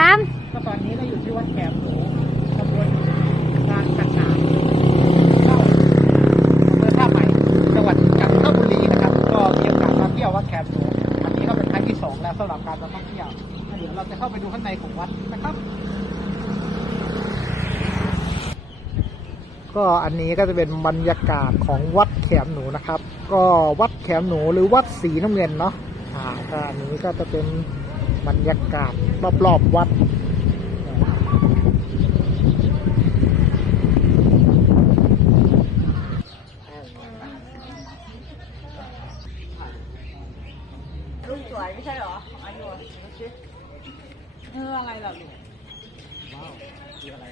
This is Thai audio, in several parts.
ตามก็ตอนนี้เราอยู่ที่วัดแขมหนูตำบลลานขันามเข้าอำเภอท่าใหม่จังหวัดจันทบุรีนะครับ ก็มีโอกาสมาเที่ยววัดแขมหนูอันนี้ก็เป็นครั้งที่สองแล้วสำหรับการมาท่องเที่ยวเดี๋ยวเราจะเข้าไปดูข้างในของวัดนะครับ ก็อันนี้ก็จะเป็นบรรยากาศของวัดแขมหนูนะครับ ก็วัดแขมหนูหรือวัดสีน้ำเงินเนาะอ่าก็อันนี้ก็จะเป็น บรรยากาศรอบๆวัดลูกสวยไม่ใช่เหรออายุเอออะไรล่ะลูกว้าวคืออะไร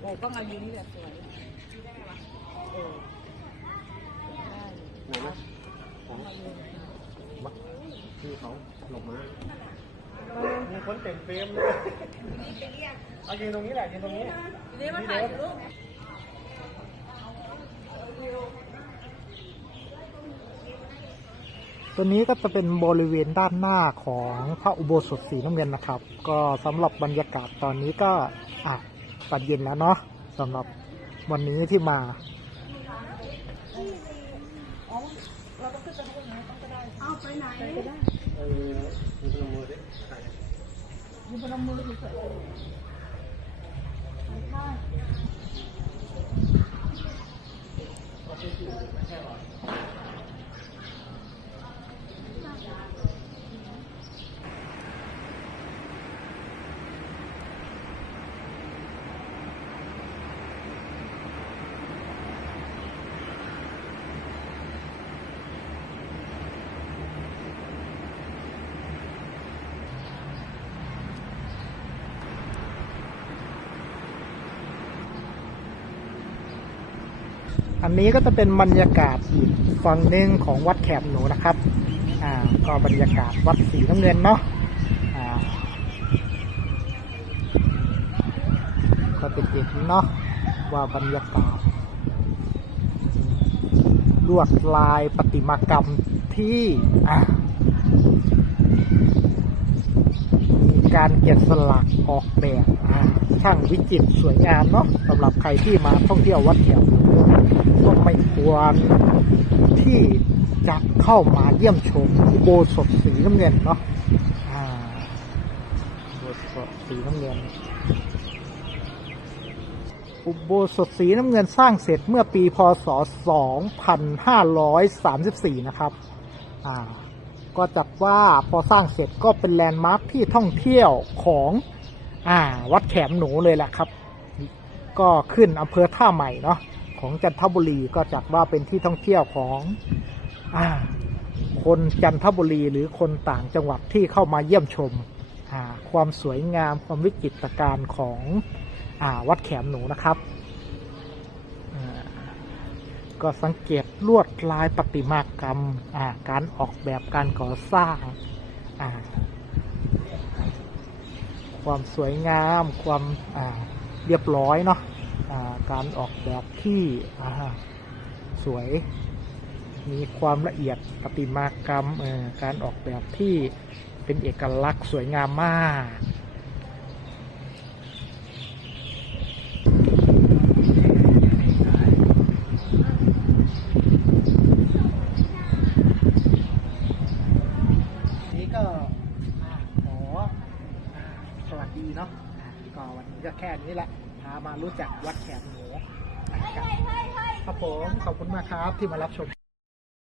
โอ้ต้องอายุนี่แหละสวยเออ ไหนนะของคือ เขาหลบมามีคนเต็มเฟรมเลยเอายืนตรงนี้แหละยืนตรงนี้นี่มาถ่ายรูปตัวนี้ก็จะเป็นบริเวณด้านหน้าของพระอุโบสถสีน้ำเงินนะครับ ก็สำหรับบรรยากาศตอนนี้ก็อะตอนเย็นแล้วเนาะสำหรับวันนี้ที่มาเอาไปไหนยืนพนมมือ เฉย อันนี้ก็จะเป็นบรรยากาศอีกฝั่งหนึ่งของวัดแขมหนูนะครับ อ่า ก็บรรยากาศวัดสีน้ำเงินเนาะ อ่า ก็เป็นเห็นเนาะว่าบรรยากาศลวดลายประติมากรรมที่อ่ามีการเก็บสลักออกแบบอ่า ช่างวิจิตรสวยงามเนาะสำหรับใครที่มาท่องเที่ยววัดแขมหนูก็ไม่ควรที่จะเข้ามาเยี่ยมชมอุโบสถสีน้ำเงินเนาะอุโบสถสีน้ำเงิน อุโบสถสีน้ำเงินสร้างเสร็จเมื่อปีพศ 2534 นะครับอ่าก็จัดว่าพอสร้างเสร็จก็เป็นแลนด์มาร์คที่ท่องเที่ยวของ อ่า วัดแขมหนูเลยแหละครับ ก็ขึ้นอำเภอท่าใหม่เนาะของจันทบุรีก็จัดว่าเป็นที่ท่องเที่ยวของอ่าคนจันทบุรีหรือคนต่างจังหวัดที่เข้ามาเยี่ยมชมอ่าความสวยงามความวิจิตรการของอ่าวัดแขมหนูนะครับ ก็สังเกตลวดลายประติมากรรมอ่าการออกแบบการก่อสร้างอ่า ความสวยงาม ความเรียบร้อยเนาะการออกแบบที่สวย มีความละเอียดประติมากรรมการออกแบบที่เป็นเอกลักษณ์สวยงามมาก นี้ก็อ่าขออ่าสวัสดีเนาะอ่าก็ วันนี้ก็แค่นี้แหละ พามารู้จักวัดแขมหนูนะครับครับผมขอบคุณมากครับที่มารับชม